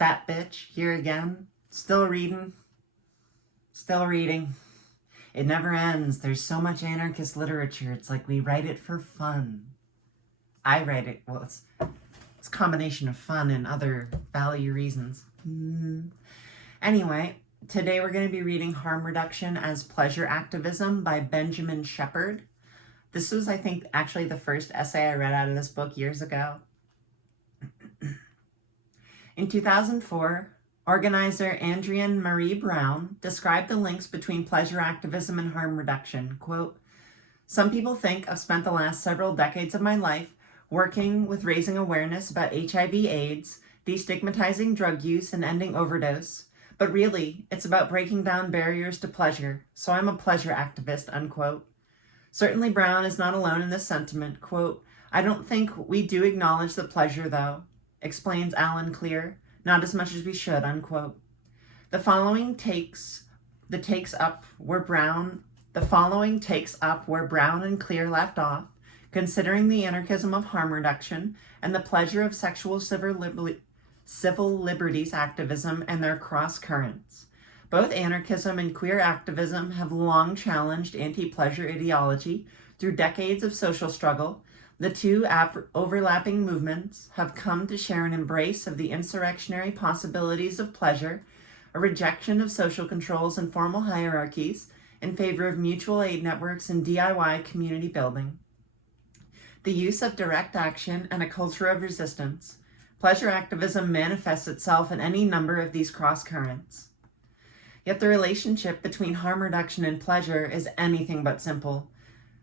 that bitch here again. Still reading. Still reading. It never ends. There's so much anarchist literature. It's like we write it for fun. I write it. Well, it's a combination of fun and other value reasons. Anyway, today we're going to be reading Harm Reduction as Pleasure Activism by Benjamin Shepherd. This was, I think, actually the first essay I read out of this book years ago. In 2004, organizer Adrienne Marie Brown described the links between pleasure activism and harm reduction. Quote, "Some people think I've spent the last several decades of my life working with raising awareness about HIV/AIDS, destigmatizing drug use, and ending overdose. But really, it's about breaking down barriers to pleasure, so I'm a pleasure activist," unquote. Certainly Brown is not alone in this sentiment. Quote, "I don't think we do acknowledge the pleasure, though," explains Alan Clear, "not as much as we should," unquote. The following takes up where Brown and Clear left off, considering the anarchism of harm reduction and the pleasure of sexual civil liberties activism and their cross currents. Both anarchism and queer activism have long challenged anti-pleasure ideology through decades of social struggle. The two overlapping movements have come to share an embrace of the insurrectionary possibilities of pleasure, a rejection of social controls and formal hierarchies in favor of mutual aid networks and DIY community building. The use of direct action and a culture of resistance. Pleasure activism manifests itself in any number of these cross currents. Yet the relationship between harm reduction and pleasure is anything but simple.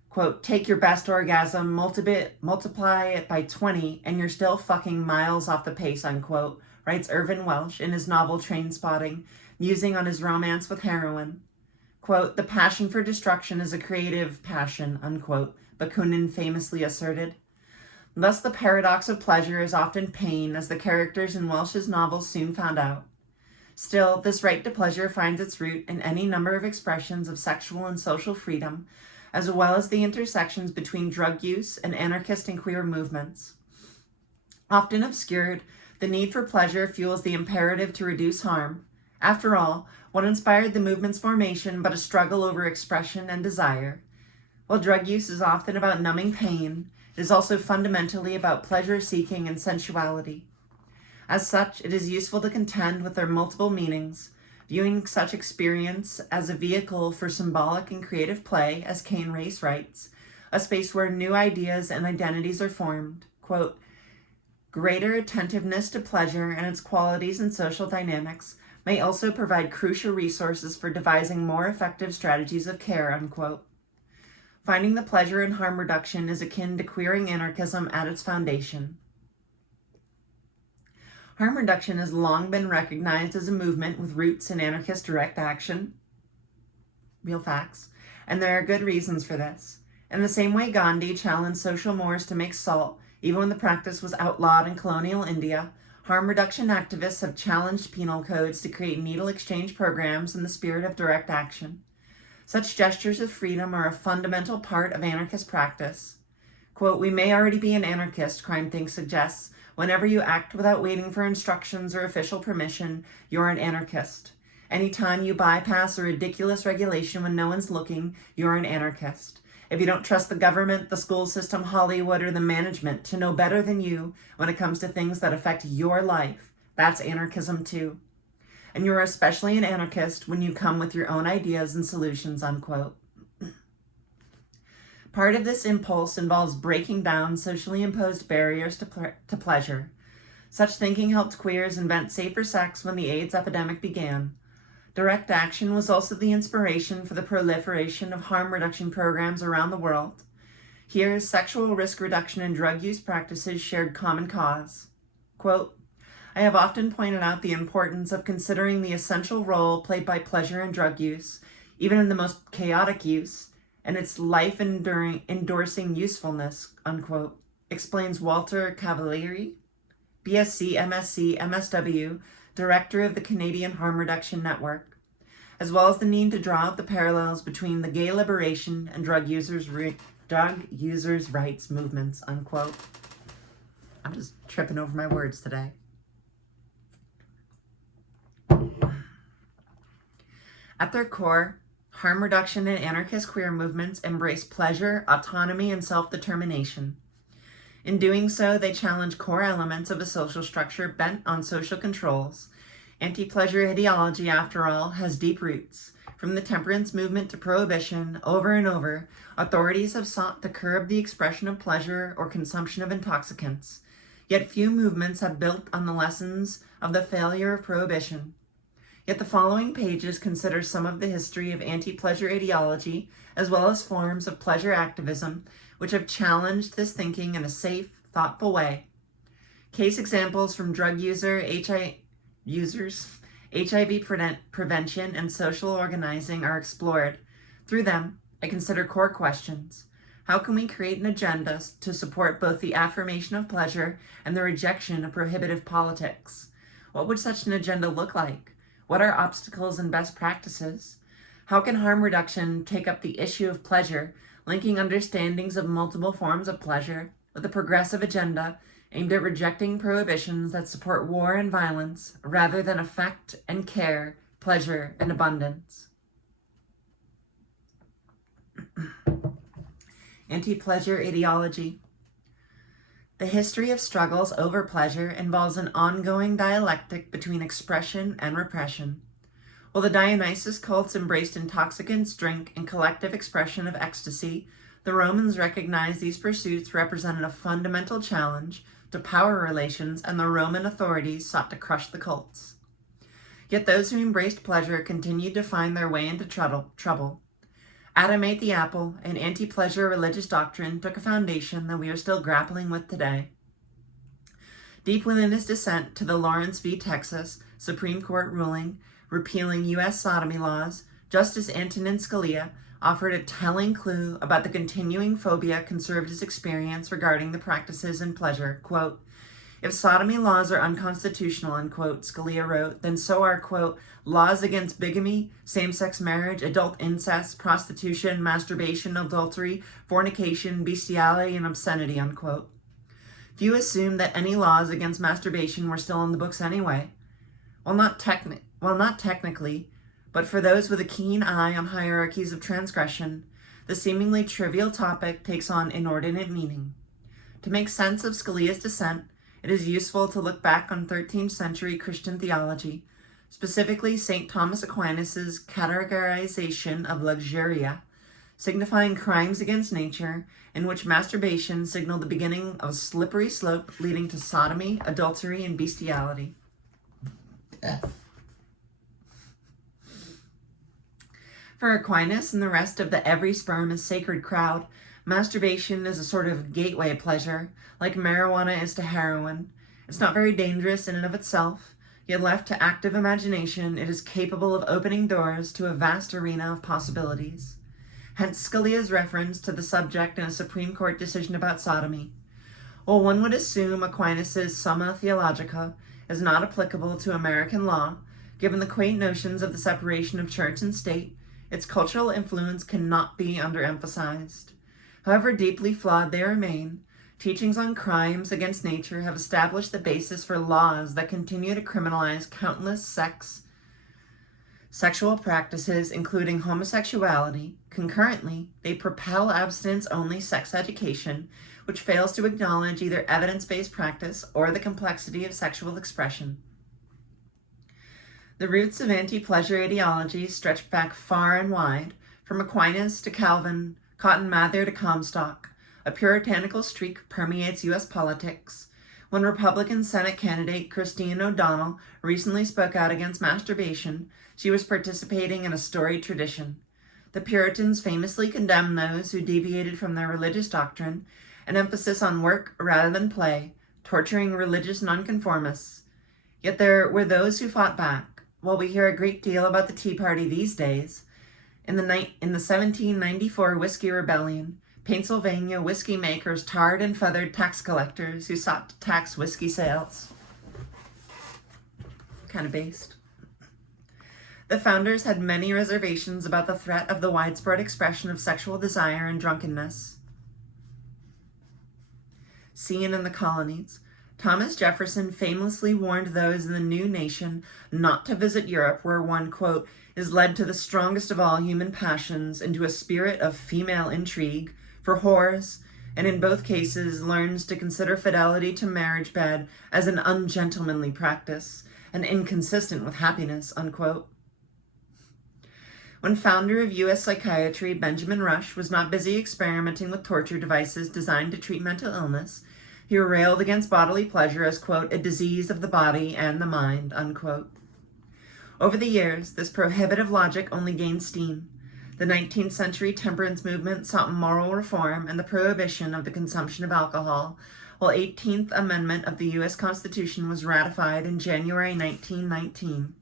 Quote, "Take your best orgasm, multiply it by 20, and you're still fucking miles off the pace," unquote, writes Irvin Welsh in his novel Trainspotting, musing on his romance with heroin. Quote, "The passion for destruction is a creative passion," unquote, Bakunin famously asserted. Thus the paradox of pleasure is often pain, as the characters in Welsh's novels soon found out. Still, this right to pleasure finds its root in any number of expressions of sexual and social freedom, as well as the intersections between drug use and anarchist and queer movements. Often obscured, the need for pleasure fuels the imperative to reduce harm. After all, what inspired the movement's formation but a struggle over expression and desire? While drug use is often about numbing pain, it is also fundamentally about pleasure-seeking and sensuality. As such, it is useful to contend with their multiple meanings, viewing such experience as a vehicle for symbolic and creative play, as Kane Race writes, a space where new ideas and identities are formed. Quote, "Greater attentiveness to pleasure and its qualities and social dynamics may also provide crucial resources for devising more effective strategies of care," unquote. Finding the pleasure in harm reduction is akin to queering anarchism at its foundation. Harm reduction has long been recognized as a movement with roots in anarchist direct action. Real facts. And there are good reasons for this. In the same way Gandhi challenged social mores to make salt, even when the practice was outlawed in colonial India, harm reduction activists have challenged penal codes to create needle exchange programs in the spirit of direct action. Such gestures of freedom are a fundamental part of anarchist practice. Quote, "We may already be an anarchist," Crime Think suggests. "Whenever you act without waiting for instructions or official permission, you're an anarchist. Anytime you bypass a ridiculous regulation when no one's looking, you're an anarchist. If you don't trust the government, the school system, Hollywood, or the management to know better than you when it comes to things that affect your life, that's anarchism too. And you're especially an anarchist when you come with your own ideas and solutions," unquote. Part of this impulse involves breaking down socially imposed barriers to pleasure. Such thinking helped queers invent safer sex when the AIDS epidemic began. Direct action was also the inspiration for the proliferation of harm reduction programs around the world. Here, sexual risk reduction and drug use practices shared common cause. Quote, "I have often pointed out the importance of considering the essential role played by pleasure and drug use, even in the most chaotic use, and its life-endorsing usefulness," unquote, explains Walter Cavalieri, BSc, MSc, MSW, director of the Canadian Harm Reduction Network, as well as the need to draw out the parallels between the gay liberation and drug users' rights movements, unquote. I'm just tripping over my words today. At their core, harm reduction and anarchist queer movements embrace pleasure, autonomy, and self-determination. In doing so, they challenge core elements of a social structure bent on social controls. Anti-pleasure ideology, after all, has deep roots. From the temperance movement to prohibition, over and over, authorities have sought to curb the expression of pleasure or consumption of intoxicants. Yet few movements have built on the lessons of the failure of prohibition. Yet the following pages consider some of the history of anti-pleasure ideology, as well as forms of pleasure activism, which have challenged this thinking in a safe, thoughtful way. Case examples from drug users, HIV prevention, and social organizing are explored. Through them, I consider core questions. How can we create an agenda to support both the affirmation of pleasure and the rejection of prohibitive politics? What would such an agenda look like? What are obstacles and best practices? How can harm reduction take up the issue of pleasure, linking understandings of multiple forms of pleasure with a progressive agenda aimed at rejecting prohibitions that support war and violence rather than affect and care, pleasure, and abundance? Anti-pleasure ideology. The history of struggles over pleasure involves an ongoing dialectic between expression and repression. While the Dionysus cults embraced intoxicants, drink, and collective expression of ecstasy, the Romans recognized these pursuits represented a fundamental challenge to power relations, and the Roman authorities sought to crush the cults. Yet those who embraced pleasure continued to find their way into trouble. Adam ate the apple, and anti-pleasure religious doctrine took a foundation that we are still grappling with today. Deep within his dissent to the Lawrence v. Texas Supreme Court ruling repealing U.S. sodomy laws, Justice Antonin Scalia offered a telling clue about the continuing phobia conservatives experience regarding the practices in pleasure. Quote, "If sodomy laws are unconstitutional," unquote, Scalia wrote, "then so are," quote, "laws against bigamy, same-sex marriage, adult incest, prostitution, masturbation, adultery, fornication, bestiality, and obscenity," unquote. Few assumed that any laws against masturbation were still in the books anyway. Well, not technically, but for those with a keen eye on hierarchies of transgression, the seemingly trivial topic takes on inordinate meaning. To make sense of Scalia's dissent, it is useful to look back on 13th century Christian theology, specifically St. Thomas Aquinas' categorization of luxuria, signifying crimes against nature, in which masturbation signaled the beginning of a slippery slope leading to sodomy, adultery, and bestiality. For Aquinas and the rest of the every sperm is sacred crowd, masturbation is a sort of gateway pleasure, like marijuana is to heroin. It's not very dangerous in and of itself, yet left to active imagination, it is capable of opening doors to a vast arena of possibilities. Hence Scalia's reference to the subject in a Supreme Court decision about sodomy. While one would assume Aquinas' Summa Theologica is not applicable to American law, given the quaint notions of the separation of church and state, its cultural influence cannot be underemphasized. However deeply flawed they remain, teachings on crimes against nature have established the basis for laws that continue to criminalize countless sexual practices, including homosexuality. Concurrently, they propel abstinence-only sex education, which fails to acknowledge either evidence-based practice or the complexity of sexual expression. The roots of anti-pleasure ideology stretch back far and wide, from Aquinas to Calvin, Cotton Mather to Comstock. A puritanical streak permeates U.S. politics. When Republican Senate candidate Christine O'Donnell recently spoke out against masturbation, she was participating in a storied tradition. The Puritans famously condemned those who deviated from their religious doctrine, an emphasis on work rather than play, torturing religious nonconformists. Yet there were those who fought back. While we hear a great deal about the Tea Party these days, in the 1794 Whiskey Rebellion, Pennsylvania whiskey makers tarred and feathered tax collectors who sought to tax whiskey sales. Kind of based. The founders had many reservations about the threat of the widespread expression of sexual desire and drunkenness seen in the colonies. Thomas Jefferson famously warned those in the new nation not to visit Europe, where one, quote, is led to the strongest of all human passions, into a spirit of female intrigue, for whores, and in both cases learns to consider fidelity to marriage bed as an ungentlemanly practice, and inconsistent with happiness, unquote. When founder of U.S. psychiatry Benjamin Rush was not busy experimenting with torture devices designed to treat mental illness, he railed against bodily pleasure as, quote, a disease of the body and the mind, unquote. Over the years, this prohibitive logic only gained steam. The 19th century temperance movement sought moral reform and the prohibition of the consumption of alcohol, while 18th Amendment of the U.S. Constitution was ratified in January 1919.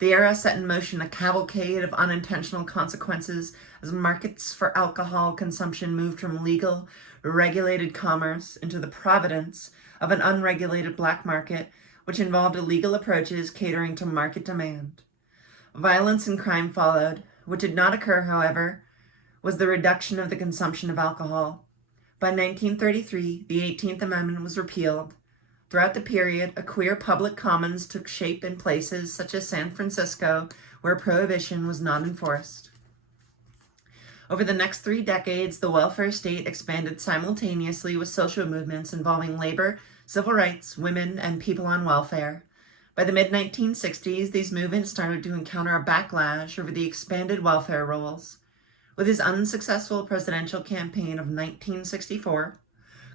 The era set in motion a cavalcade of unintentional consequences as markets for alcohol consumption moved from legal, regulated commerce into the providence of an unregulated black market, which involved illegal approaches catering to market demand. Violence and crime followed. What did not occur, however, was the reduction of the consumption of alcohol. By 1933, the 18th Amendment was repealed. Throughout the period, a queer public commons took shape in places such as San Francisco, where prohibition was not enforced. Over the next 3 decades, the welfare state expanded simultaneously with social movements involving labor, civil rights, women, and people on welfare. By the mid-1960s, these movements started to encounter a backlash over the expanded welfare rolls. With his unsuccessful presidential campaign of 1964,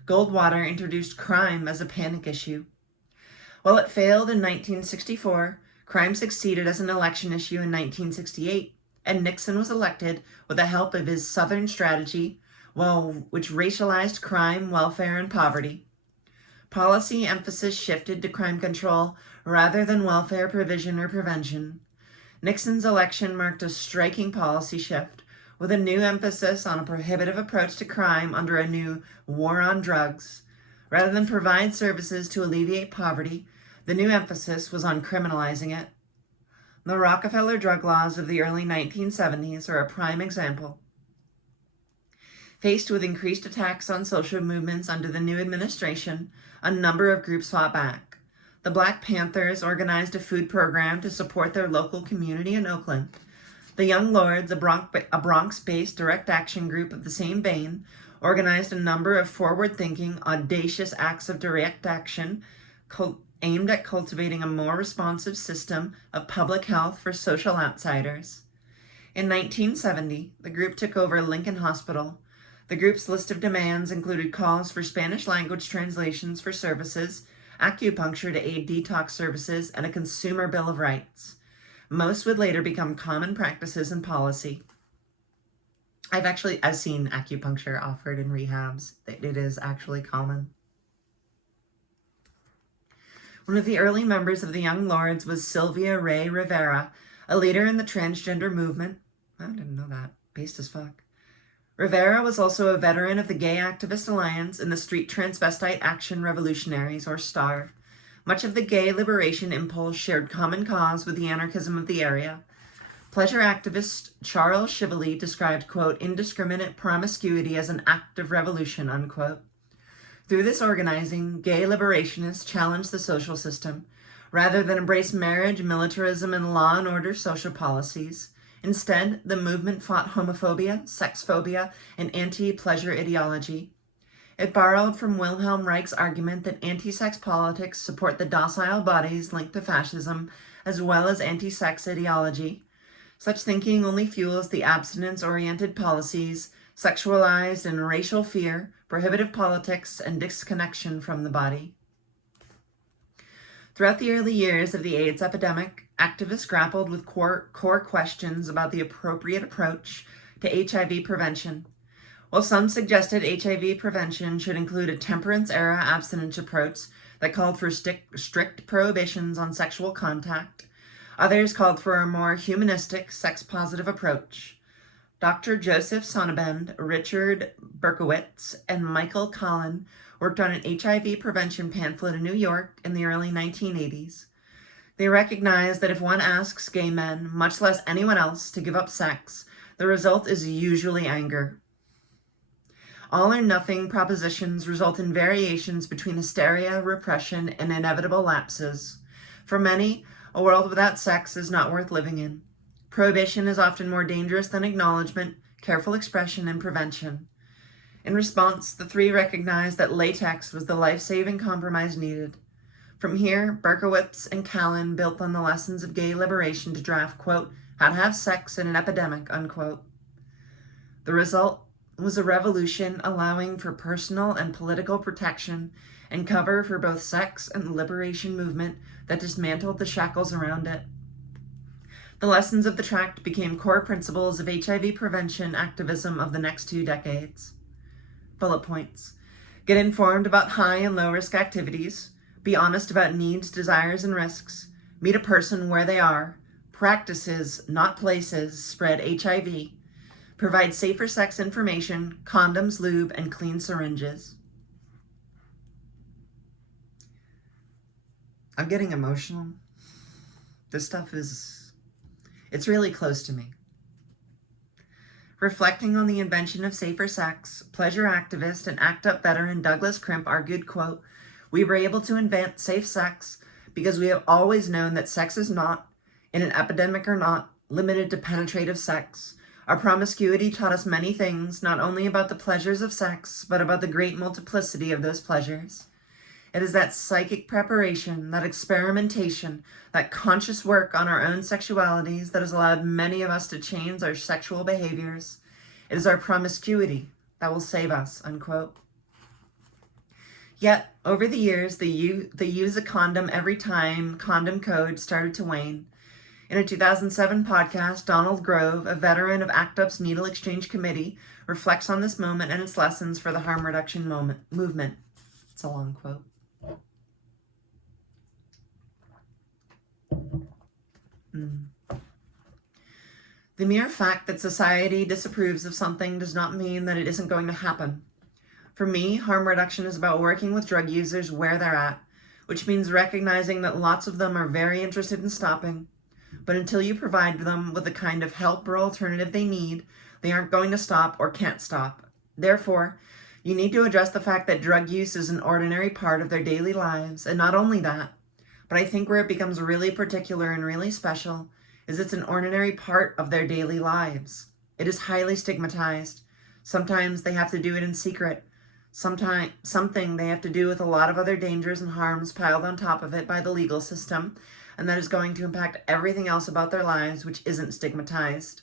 Goldwater introduced crime as a panic issue. While it failed in 1964, crime succeeded as an election issue in 1968, and Nixon was elected with the help of his Southern strategy, which racialized crime, welfare, and poverty. Policy emphasis shifted to crime control rather than welfare provision or prevention. Nixon's election marked a striking policy shift, with a new emphasis on a prohibitive approach to crime under a new war on drugs. Rather than provide services to alleviate poverty, the new emphasis was on criminalizing it. The Rockefeller drug laws of the early 1970s are a prime example. Faced with increased attacks on social movements under the new administration, a number of groups fought back. The Black Panthers organized a food program to support their local community in Oakland. The Young Lords, a Bronx-based direct action group of the same vein, organized a number of forward-thinking, audacious acts of direct action aimed at cultivating a more responsive system of public health for social outsiders. In 1970, the group took over Lincoln Hospital. The group's list of demands included calls for Spanish language translations for services, acupuncture to aid detox services, and a consumer bill of rights. Most would later become common practices and policy. I've seen acupuncture offered in rehabs. It is actually common. One of the early members of the Young Lords was Sylvia Ray Rivera, a leader in the transgender movement. I didn't know that. Based as fuck. Rivera was also a veteran of the Gay Activist Alliance and the Street Transvestite Action Revolutionaries, or STAR. Much of the gay liberation impulse shared common cause with the anarchism of the area. Pleasure activist Charles Chivoli described, quote, indiscriminate promiscuity as an act of revolution, unquote. Through this organizing, gay liberationists challenged the social system, rather than embrace marriage, militarism, and law and order social policies. Instead, the movement fought homophobia, sexphobia, and anti-pleasure ideology. It borrowed from Wilhelm Reich's argument that anti-sex politics support the docile bodies linked to fascism, as well as anti-sex ideology. Such thinking only fuels the abstinence-oriented policies, sexualized and racial fear, prohibitive politics, and disconnection from the body. Throughout the early years of the AIDS epidemic, activists grappled with core questions about the appropriate approach to HIV prevention. While some suggested HIV prevention should include a temperance-era abstinence approach that called for strict prohibitions on sexual contact, others called for a more humanistic, sex-positive approach. Dr. Joseph Sonnabend, Richard Berkowitz, and Michael Collin worked on an HIV prevention pamphlet in New York in the early 1980s. They recognized that if one asks gay men, much less anyone else, to give up sex, the result is usually anger. All or nothing propositions result in variations between hysteria, repression, and inevitable lapses. For many, a world without sex is not worth living in. Prohibition is often more dangerous than acknowledgement, careful expression, and prevention. In response, the three recognized that latex was the life-saving compromise needed. From here, Berkowitz and Callan built on the lessons of gay liberation to draft, quote, How to Have Sex in an Epidemic, unquote. The result was a revolution allowing for personal and political protection and cover for both sex and the liberation movement that dismantled the shackles around it. The lessons of the tract became core principles of HIV prevention activism of the next 2 decades. Bullet points. Get informed about high and low risk activities. Be honest about needs, desires, and risks. Meet a person where they are. Practices, not places, spread HIV. Provide safer sex information, condoms, lube, and clean syringes. I'm getting emotional. This stuff it's really close to me. Reflecting on the invention of safer sex, pleasure activist and ACT UP veteran Douglas Crimp argued, quote, We were able to invent safe sex because we have always known that sex is not, in an epidemic or not, limited to penetrative sex. Our promiscuity taught us many things, not only about the pleasures of sex, but about the great multiplicity of those pleasures. It is that psychic preparation, that experimentation, that conscious work on our own sexualities that has allowed many of us to change our sexual behaviors. It is our promiscuity that will save us, unquote. Yet, over the years, the use a condom every time condom code started to wane. In a 2007 podcast, Donald Grove, a veteran of ACT UP's Needle Exchange Committee, reflects on this moment and its lessons for the harm reduction movement. It's a long quote. The mere fact that society disapproves of something does not mean that it isn't going to happen. For me, harm reduction is about working with drug users where they're at, which means recognizing that lots of them are very interested in stopping, but until you provide them with the kind of help or alternative they need, they aren't going to stop or can't stop. Therefore, you need to address the fact that drug use is an ordinary part of their daily lives, and not only that, but I think where it becomes really particular and really special is it's an ordinary part of their daily lives. It is highly stigmatized. Sometimes they have to do it in secret. Something they have to do with a lot of other dangers and harms piled on top of it by the legal system, and that is going to impact everything else about their lives which isn't stigmatized.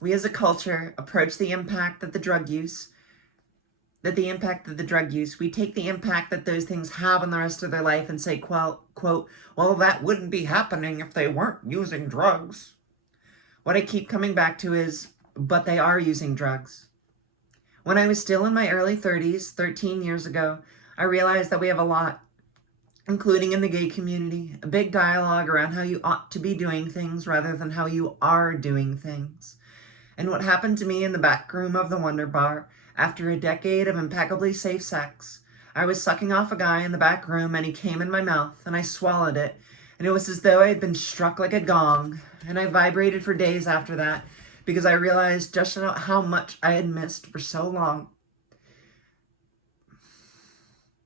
We as a culture approach the impact that the drug use, we take the impact that those things have on the rest of their life and say, quote, well, that wouldn't be happening if they weren't using drugs. What I keep coming back to is, but they are using drugs. When I was still in my early 30s, 13 years ago, I realized that we have a lot, including in the gay community, a big dialogue around how you ought to be doing things rather than how you are doing things. And what happened to me in the back room of the Wonder Bar, after a decade of impeccably safe sex, I was sucking off a guy in the back room and he came in my mouth and I swallowed it, and it was as though I had been struck like a gong, and I vibrated for days after that because I realized just how much I had missed for so long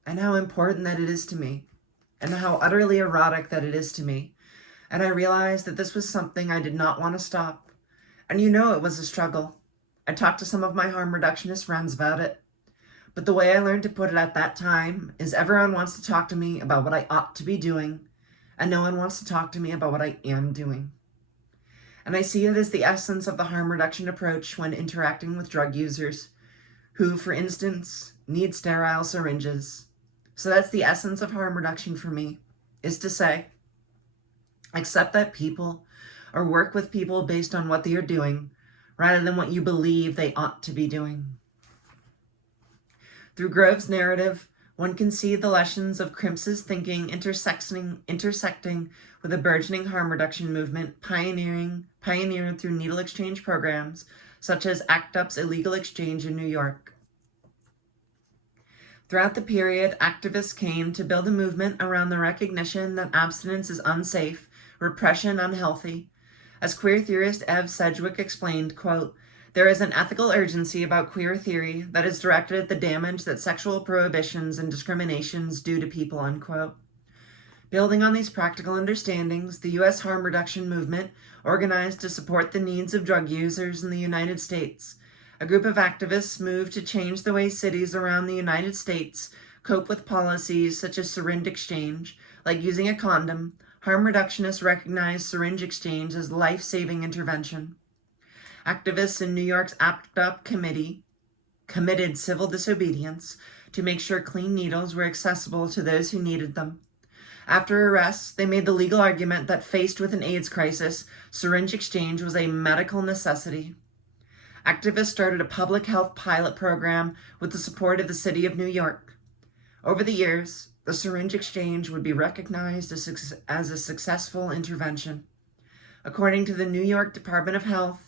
and how important that it is to me and how utterly erotic that it is to me. And I realized that this was something I did not want to stop. And you know it was a struggle. I talked to some of my harm reductionist friends about it. But the way I learned to put it at that time is everyone wants to talk to me about what I ought to be doing, and no one wants to talk to me about what I am doing. And I see it as the essence of the harm reduction approach when interacting with drug users who, for instance, need sterile syringes. So that's the essence of harm reduction for me, is to say, accept that people or work with people based on what they are doing rather than what you believe they ought to be doing. Through Grove's narrative, one can see the lessons of Crimps's thinking intersecting with a burgeoning harm reduction movement pioneered through needle exchange programs such as ACT UP's illegal exchange in New York. Throughout the period, activists came to build a movement around the recognition that abstinence is unsafe, repression unhealthy. As queer theorist Ev Sedgwick explained, quote, There is an ethical urgency about queer theory that is directed at the damage that sexual prohibitions and discriminations do to people, unquote. Building on these practical understandings, the U.S. harm reduction movement organized to support the needs of drug users in the United States. A group of activists moved to change the way cities around the United States cope with policies such as syringe exchange, like using a condom. Harm reductionists recognized syringe exchange as life-saving intervention. Activists in New York's ACT UP committee committed civil disobedience to make sure clean needles were accessible to those who needed them. After arrests, they made the legal argument that faced with an AIDS crisis, syringe exchange was a medical necessity. Activists started a public health pilot program with the support of the city of New York. Over the years, the syringe exchange would be recognized as a successful intervention. According to the New York Department of Health,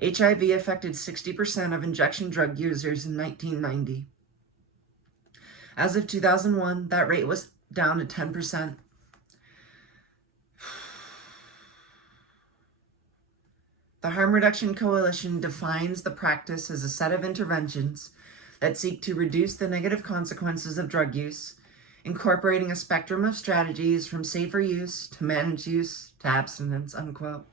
HIV affected 60% of injection drug users in 1990. As of 2001, that rate was down to 10%. The Harm Reduction Coalition defines the practice as a set of interventions that seek to reduce the negative consequences of drug use, incorporating a spectrum of strategies from safer use to managed use to abstinence, unquote.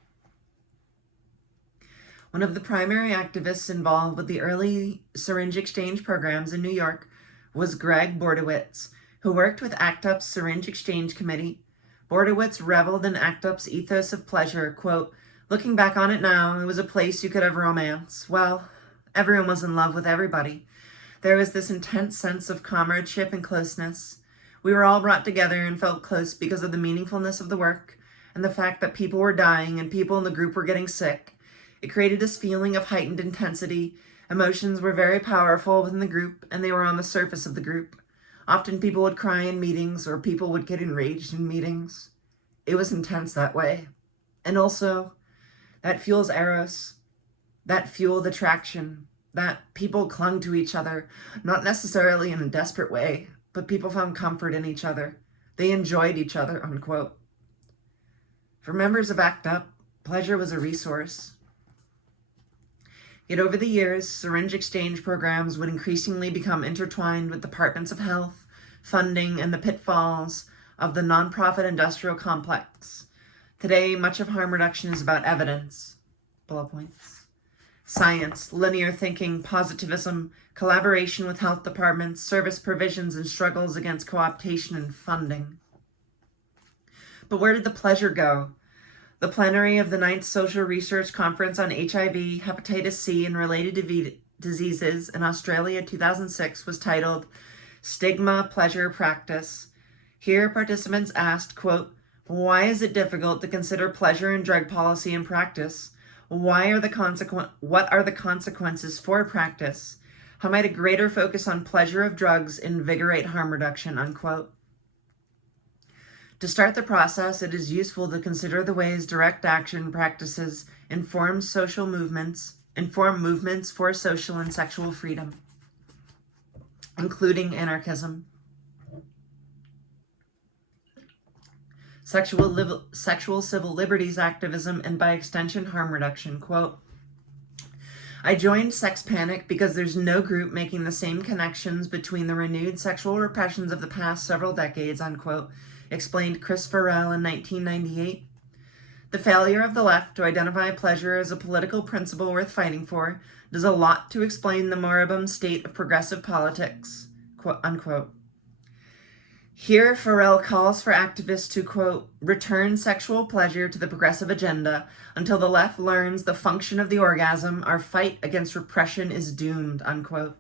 One of the primary activists involved with the early syringe exchange programs in New York was Greg Bordowitz, who worked with ACT UP's Syringe Exchange Committee. Bordowitz reveled in ACT UP's ethos of pleasure, quote, "Looking back on it now, it was a place you could have romance. Well, everyone was in love with everybody. There was this intense sense of comradeship and closeness. We were all brought together and felt close because of the meaningfulness of the work and the fact that people were dying and people in the group were getting sick. It created this feeling of heightened intensity. Emotions were very powerful within the group, and they were on the surface of the group. Often people would cry in meetings, or people would get enraged in meetings. It was intense that way. And also, that fuels eros. That fueled attraction. That people clung to each other, not necessarily in a desperate way, but people found comfort in each other. They enjoyed each other," unquote. For members of ACT UP, pleasure was a resource. Yet over the years, syringe exchange programs would increasingly become intertwined with departments of health, funding, and the pitfalls of the nonprofit industrial complex. Today, much of harm reduction is about evidence. Bullet points. Science, linear thinking, positivism, collaboration with health departments, service provisions, and struggles against co-optation and funding. But where did the pleasure go? The plenary of the 9th Social Research Conference on HIV, Hepatitis C, and Related Diseases in Australia 2006 was titled Stigma, Pleasure, Practice. Here, participants asked, quote, "Why is it difficult to consider pleasure in drug policy and practice? What are the consequences for practice? How might a greater focus on pleasure of drugs invigorate harm reduction?" Unquote. To start the process, it is useful to consider the ways direct action practices inform movements for social and sexual freedom, including anarchism. Sexual civil liberties activism, and by extension, harm reduction. Quote, "I joined Sex Panic because there's no group making the same connections between the renewed sexual repressions of the past several decades," unquote, explained Chris Farrell in 1998. The failure of the left to identify pleasure as a political principle worth fighting for does a lot to explain the moribund state of progressive politics, quote, unquote. Here, Farrell calls for activists to, quote, "return sexual pleasure to the progressive agenda until the left learns the function of the orgasm. Our fight against repression is doomed," unquote.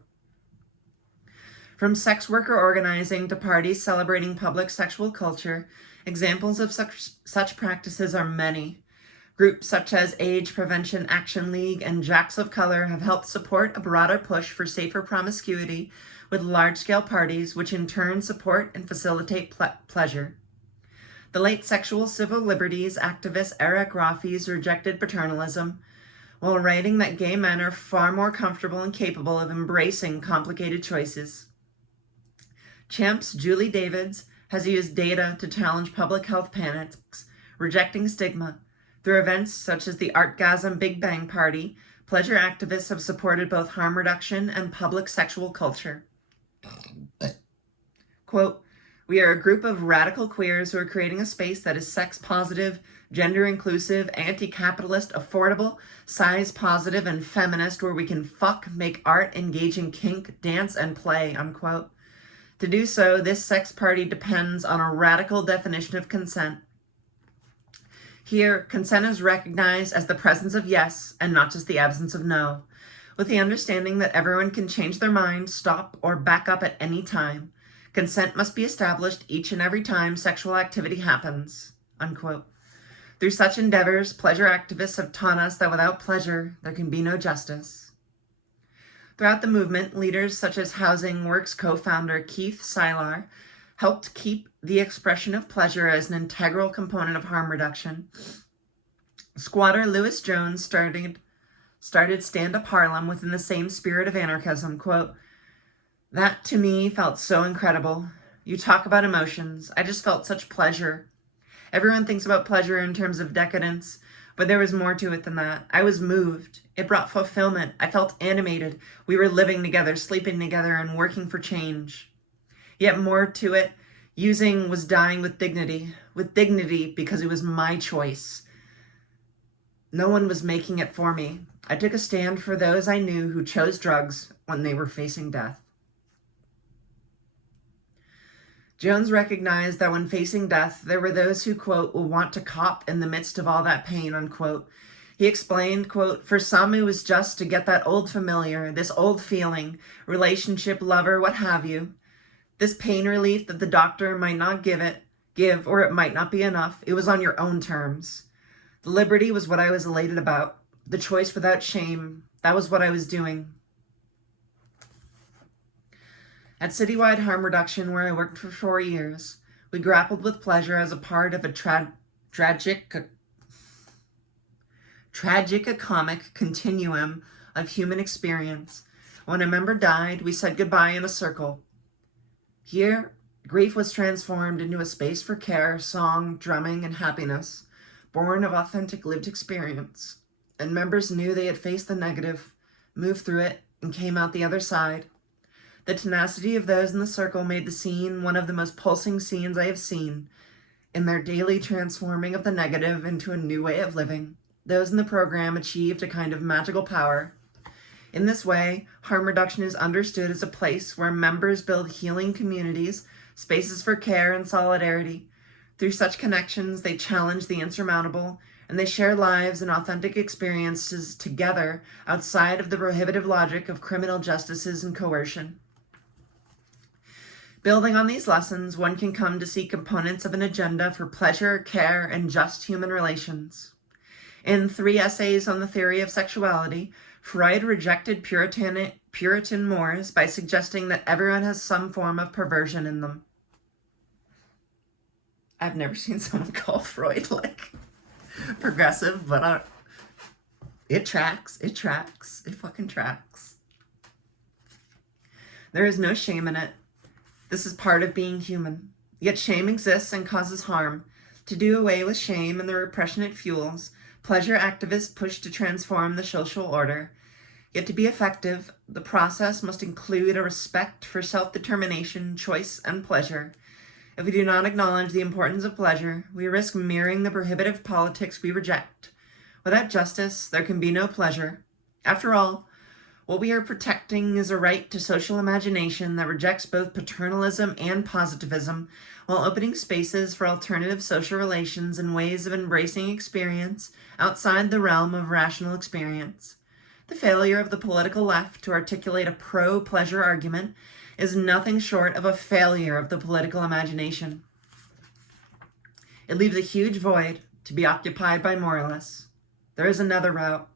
From sex worker organizing to parties celebrating public sexual culture, examples of such practices are many. Groups such as AIDS Prevention Action League and Jacks of Color have helped support a broader push for safer promiscuity with large-scale parties, which in turn support and facilitate pleasure. The late sexual civil liberties activist Eric Rofees rejected paternalism while writing that gay men are far more comfortable and capable of embracing complicated choices. Champ's Julie Davids has used data to challenge public health panics, rejecting stigma, through events such as the Artgasm Big Bang Party, Pleasure activists have supported both harm reduction and public sexual culture. Quote, "We are a group of radical queers who are creating a space that is sex positive, gender inclusive, anti-capitalist, affordable, size positive, and feminist, where we can fuck, make art, engage in kink, dance, and play," unquote. To do so, this sex party depends on a radical definition of consent. Here, consent is recognized as the presence of yes and not just the absence of no, with the understanding that everyone can change their mind, stop, or back up at any time. Consent must be established each and every time sexual activity happens, unquote. Through such endeavors, pleasure activists have taught us that without pleasure, there can be no justice. Throughout the movement, leaders such as Housing Works co-founder Keith Sylar helped keep the expression of pleasure as an integral component of harm reduction. Squatter Lewis Jones started Stand Up Harlem within the same spirit of anarchism. Quote, "That to me felt so incredible. You talk about emotions. I just felt such pleasure. Everyone thinks about pleasure in terms of decadence, but there was more to it than that. I was moved. It brought fulfillment. I felt animated. We were living together, sleeping together, and working for change. Yet more to it, using was dying with dignity because it was my choice. No one was making it for me. I took a stand for those I knew who chose drugs when they were facing death." Jones recognized that when facing death, there were those who, quote, "will want to cop in the midst of all that pain," unquote. He explained, quote, "For some, it was just to get that old familiar, this old feeling, relationship, lover, what have you. This pain relief that the doctor might not give, or it might not be enough. It was on your own terms. The liberty was what I was elated about. The choice without shame, that was what I was doing." At Citywide Harm Reduction, where I worked for 4 years, we grappled with pleasure as a part of a tragicomic continuum of human experience. When a member died, we said goodbye in a circle. Here, grief was transformed into a space for care, song, drumming, and happiness, born of authentic lived experience. And members knew they had faced the negative, moved through it, and came out the other side. The tenacity of those in the circle made the scene one of the most pulsing scenes I have seen. In their daily transforming of the negative into a new way of living, those in the program achieved a kind of magical power. In this way, harm reduction is understood as a place where members build healing communities, spaces for care and solidarity. Through such connections, they challenge the insurmountable, and they share lives and authentic experiences together outside of the prohibitive logic of criminal justices and coercion. Building on these lessons, one can come to see components of an agenda for pleasure, care, and just human relations. In 3 essays on the theory of sexuality, Freud rejected Puritan mores by suggesting that everyone has some form of perversion in them. I've never seen someone call Freud progressive, but it tracks. It fucking tracks. There is no shame in it. This is part of being human. Yet shame exists and causes harm. To do away with shame and the repression it fuels, pleasure activists push to transform the social order. Yet to be effective, the process must include a respect for self-determination, choice, and pleasure. If we do not acknowledge the importance of pleasure, we risk mirroring the prohibitive politics we reject. Without justice, there can be no pleasure. After all, what we are protecting is a right to social imagination that rejects both paternalism and positivism, while opening spaces for alternative social relations and ways of embracing experience outside the realm of rational experience. The failure of the political left to articulate a pro-pleasure argument is nothing short of a failure of the political imagination. It leaves a huge void to be occupied by moralists. There is another route,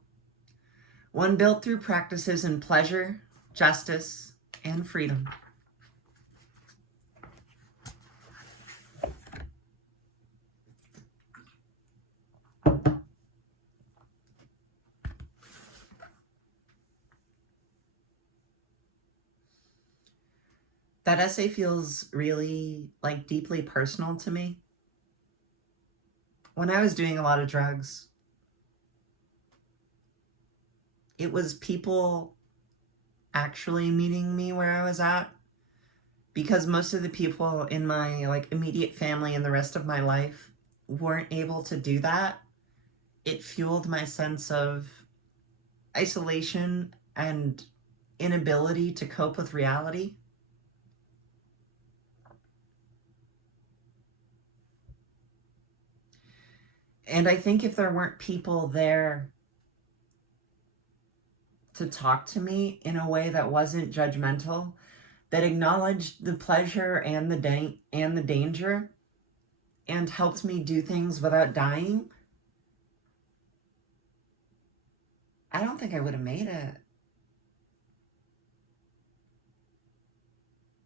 one built through practices in pleasure, justice, and freedom. That essay feels really, deeply personal to me. When I was doing a lot of drugs, it was people actually meeting me where I was at, because most of the people in my like immediate family and the rest of my life weren't able to do that. It fueled my sense of isolation and inability to cope with reality. And I think if there weren't people there to talk to me in a way that wasn't judgmental, that acknowledged the pleasure and the danger, and helped me do things without dying, I don't think I would have made it.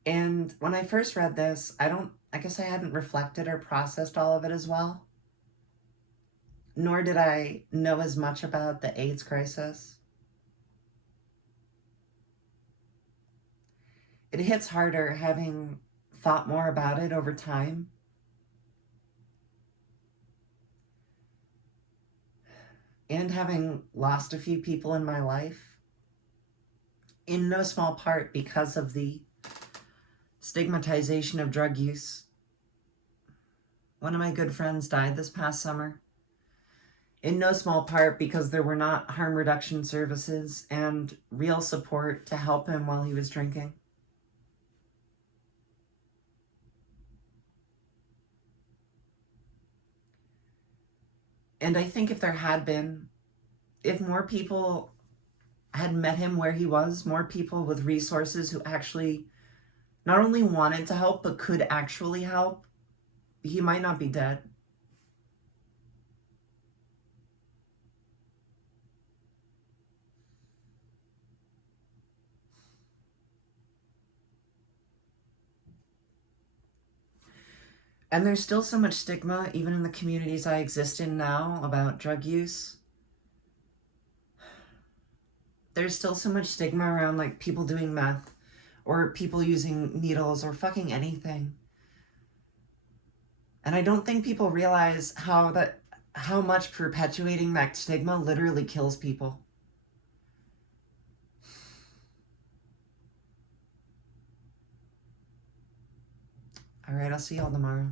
And when I first read this, I guess I hadn't reflected or processed all of it as well. Nor did I know as much about the AIDS crisis. It hits harder having thought more about it over time. And having lost a few people in my life, in no small part because of the stigmatization of drug use. One of my good friends died this past summer, in no small part because there were not harm reduction services and real support to help him while he was drinking. And I think if more people had met him where he was, more people with resources who actually not only wanted to help, but could actually help, he might not be dead. And there's still so much stigma, even in the communities I exist in now, about drug use. There's still so much stigma around like people doing meth or people using needles or fucking anything. And I don't think people realize how much perpetuating that stigma literally kills people. All right, I'll see y'all tomorrow.